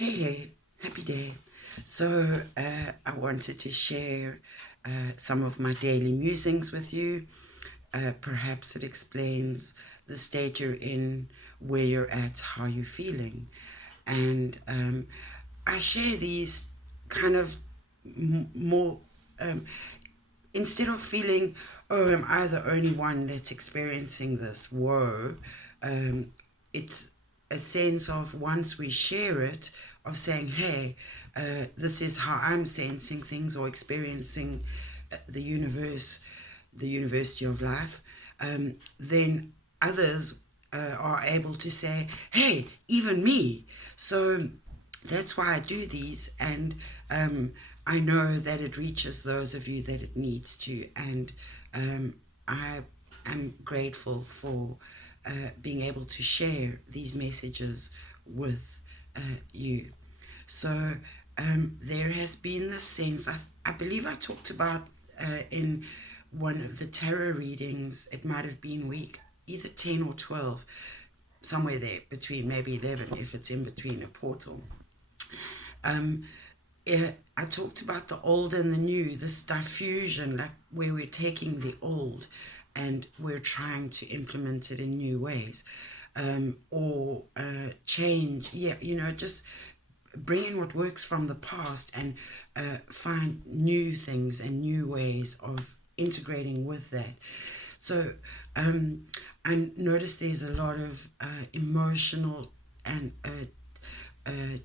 Hey, happy day. I wanted to share some of my daily musings with you. Perhaps it explains the state you're in, where you're at, how you're feeling. And I share these kind of more, um, instead of feeling, oh, am I the only one that's experiencing this woe? It's a sense of, once we share it, of saying, hey, this is how I'm sensing things or experiencing the universe, the university of life. Then others are able to say, hey, even me. So that's why I do these, and I know that it reaches those of you that it needs to, and I am grateful for being able to share these messages with you. So there has been this sense, I believe I talked about in one of the tarot readings, it might have been week either 10 or 12, somewhere there between, maybe 11 if it's in between a portal. Um, I talked about the old and the new, this diffusion, like where we're taking the old and we're trying to implement it in new ways, or change. Yeah, just bring in what works from the past and find new things and new ways of integrating with that. So I notice there's a lot of emotional and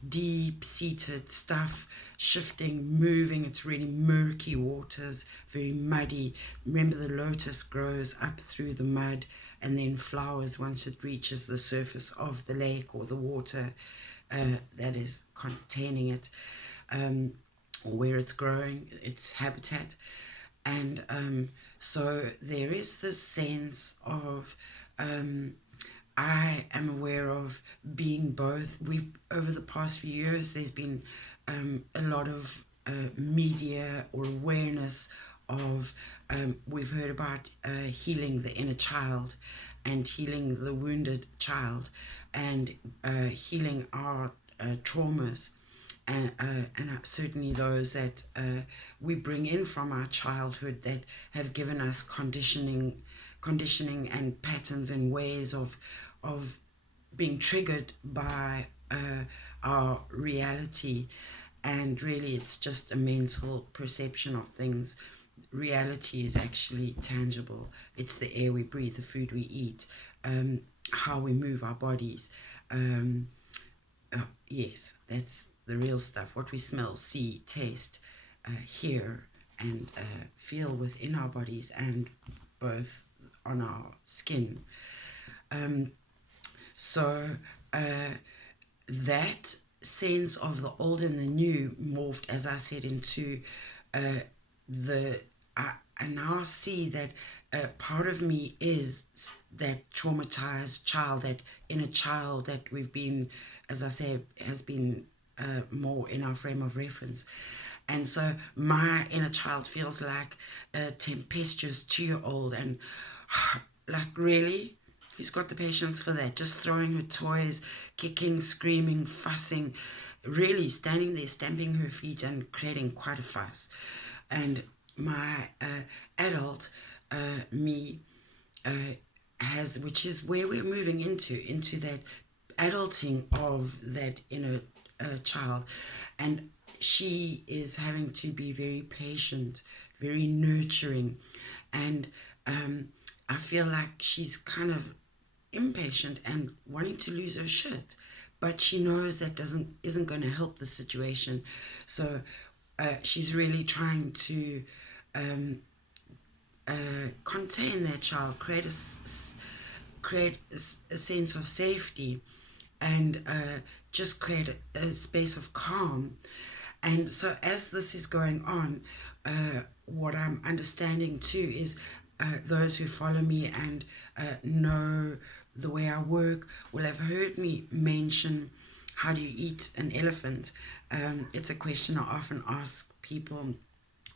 deep-seated stuff shifting, moving. It's really murky waters, very muddy. Remember, the lotus grows up through the mud and then flowers once it reaches the surface of the lake or the water that is containing it, or where it's growing, its habitat. And so there is this sense of I am aware of being both. We've, over the past few years, there's been a lot of media or awareness of, we've heard about healing the inner child and healing the wounded child and healing our traumas, and certainly those that we bring in from our childhood that have given us conditioning and patterns and ways of being triggered by our reality. And really, it's just a mental perception of things. Reality is actually tangible. It's the air we breathe, the food we eat, how we move our bodies. Yes, that's the real stuff. What we smell, see, taste, hear, and feel within our bodies and both on our skin. So that sense of the old and the new morphed, as I said, into the I now see that part of me is that traumatized child, that inner child that we've been, as I say, has been more in our frame of reference. And so my inner child feels like a tempestuous 2-year-old, and like, really? Who's got the patience for that? Just throwing her toys, kicking, screaming, fussing, really standing there, stamping her feet and creating quite a fuss. And my adult me has, which is where we're moving into that adulting of that inner child. And she is having to be very patient, very nurturing. And I feel like she's kind of impatient and wanting to lose her shit, but she knows that isn't going to help the situation. So she's really trying to contain that child, create a sense of safety, and just create a space of calm. And so as this is going on, what I'm understanding too is those who follow me and know the way I work will have heard me mention, how do you eat an elephant? It's a question I often ask people,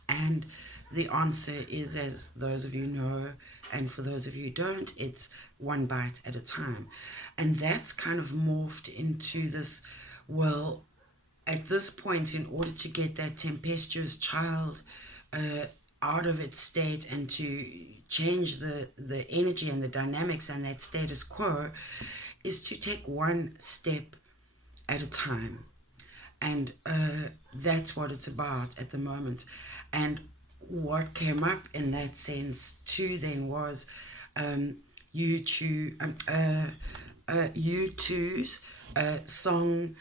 and the answer is, as those of you know, and for those of you who don't, it's one bite at a time. And that's kind of morphed into this, well, at this point, in order to get that tempestuous child out of its state and to change the energy and the dynamics and that status quo, is to take one step at a time. And that's what it's about at the moment. And what came up in that sense too then was U2's song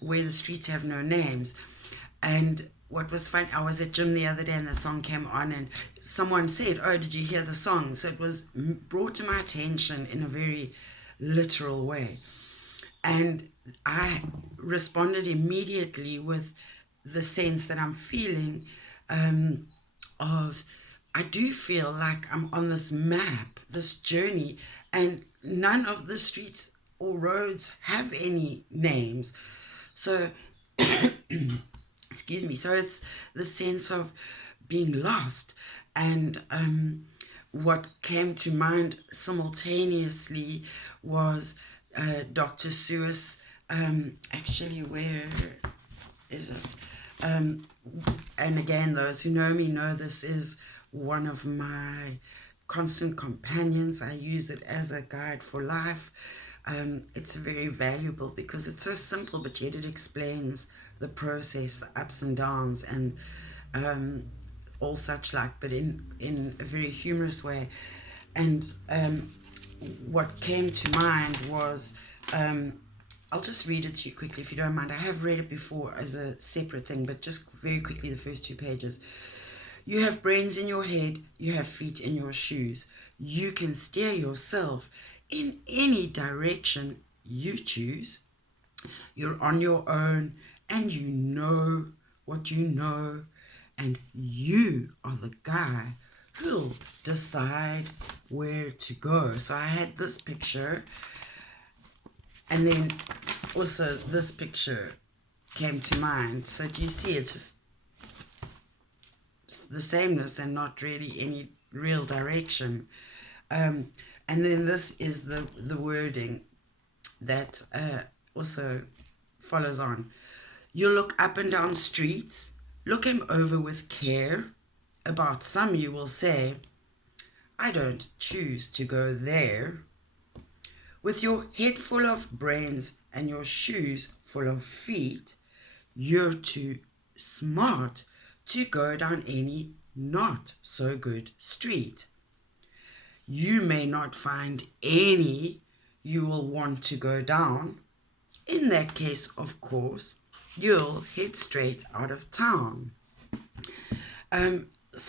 Where the Streets Have No Names. And what was fun, I was at gym the other day and the song came on and someone said, oh, did you hear the song? So it was brought to my attention in a very literal way. And I responded immediately with the sense that I'm feeling of, I do feel like I'm on this map, this journey, and none of the streets or roads have any names. So, excuse me, so it's the sense of being lost. And what came to mind simultaneously was Dr. Seuss, actually, where is it? And again, those who know me know this is one of my constant companions. I use it as a guide for life. It's very valuable because it's so simple, but yet it explains the process, the ups and downs, and all such like, but in a very humorous way. And what came to mind was, I'll just read it to you quickly if you don't mind. I have read it before as a separate thing, but just very quickly, the first 2 pages. You have brains in your head, you have feet in your shoes. You can steer yourself in any direction you choose. You're on your own and you know what you know, and you are the guy who'll decide where to go. So I had this picture, and then also this picture came to mind. So do you see, it's just the sameness and not really any real direction. And then this is the wording that also follows on. You look up and down streets, look him over with care. About some you will say, I don't choose to go there. With your head full of brains and your shoes full of feet, you're too smart to go down any not so good street. You may not find any you will want to go down. In that case, of course, you'll head straight out of town. It's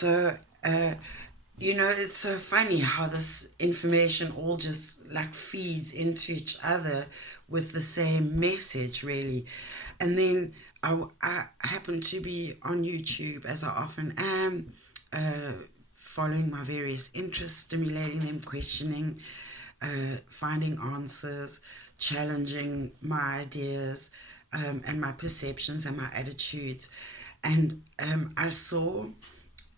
so funny how this information all just like feeds into each other with the same message, really. And then I happen to be on YouTube, as I often am, following my various interests, stimulating them, questioning, finding answers, challenging my ideas and my perceptions and my attitudes. And I saw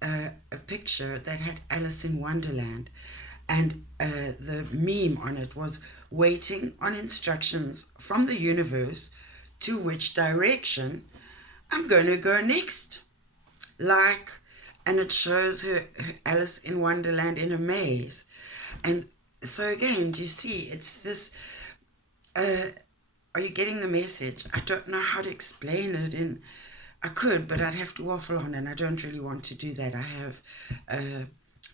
a picture that had Alice in Wonderland, and the meme on it was waiting on instructions from the universe to which direction I'm going to go next. And it shows her Alice in Wonderland in a maze. And so again, do you see, it's this, are you getting the message? I don't know how to explain it I could, but I'd have to waffle on, and I don't really want to do that. I have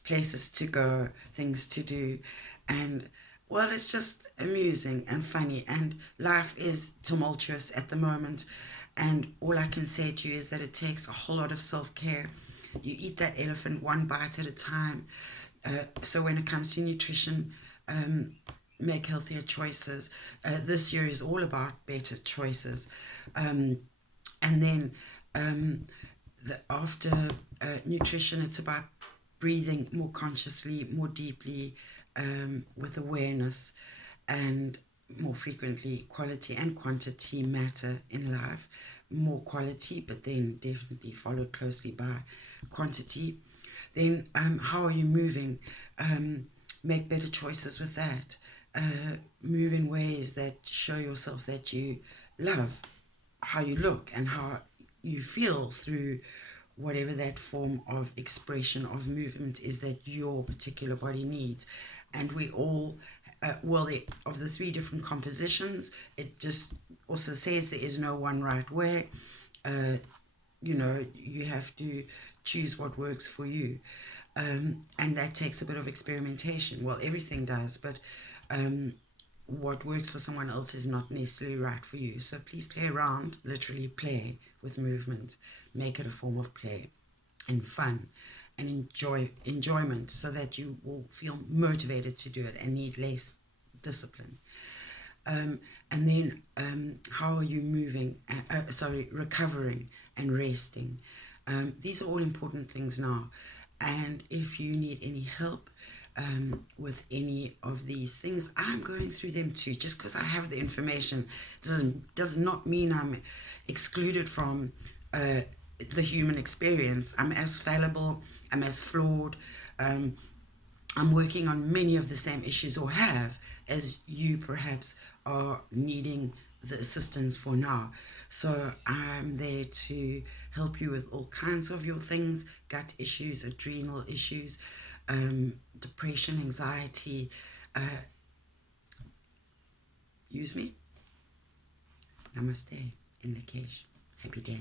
places to go, things to do, and well, it's just amusing and funny, and life is tumultuous at the moment, and all I can say to you is that it takes a whole lot of self-care. You eat that elephant one bite at a time. So when it comes to nutrition, make healthier choices. This year is all about better choices. And then after nutrition, it's about breathing more consciously, more deeply, with awareness, and more frequently. Quality and quantity matter in life. More quality, but then definitely followed closely by quantity. Then how are you moving? Make better choices with that. Move in ways that show yourself that you love how you look and how you feel through whatever that form of expression of movement is that your particular body needs. And we all, of the 3 different compositions, it just also says there is no one right way. You have to choose what works for you. And that takes a bit of experimentation. Well, everything does, but what works for someone else is not necessarily right for you. So please play around, literally play with movement. Make it a form of play and fun and enjoyment, so that you will feel motivated to do it and need less discipline. And then how are you moving, recovering and resting? These are all important things now. And if you need any help with any of these things, I'm going through them too. Just because I have the information does not mean I'm excluded from the human experience. I'm as fallible, I'm as flawed, I'm working on many of the same issues, or have, as you perhaps are needing the assistance for now. So I'm there to help you with all kinds of your things: gut issues, adrenal issues, depression, anxiety. Use me. Namaste, in Lakesh. Happy day.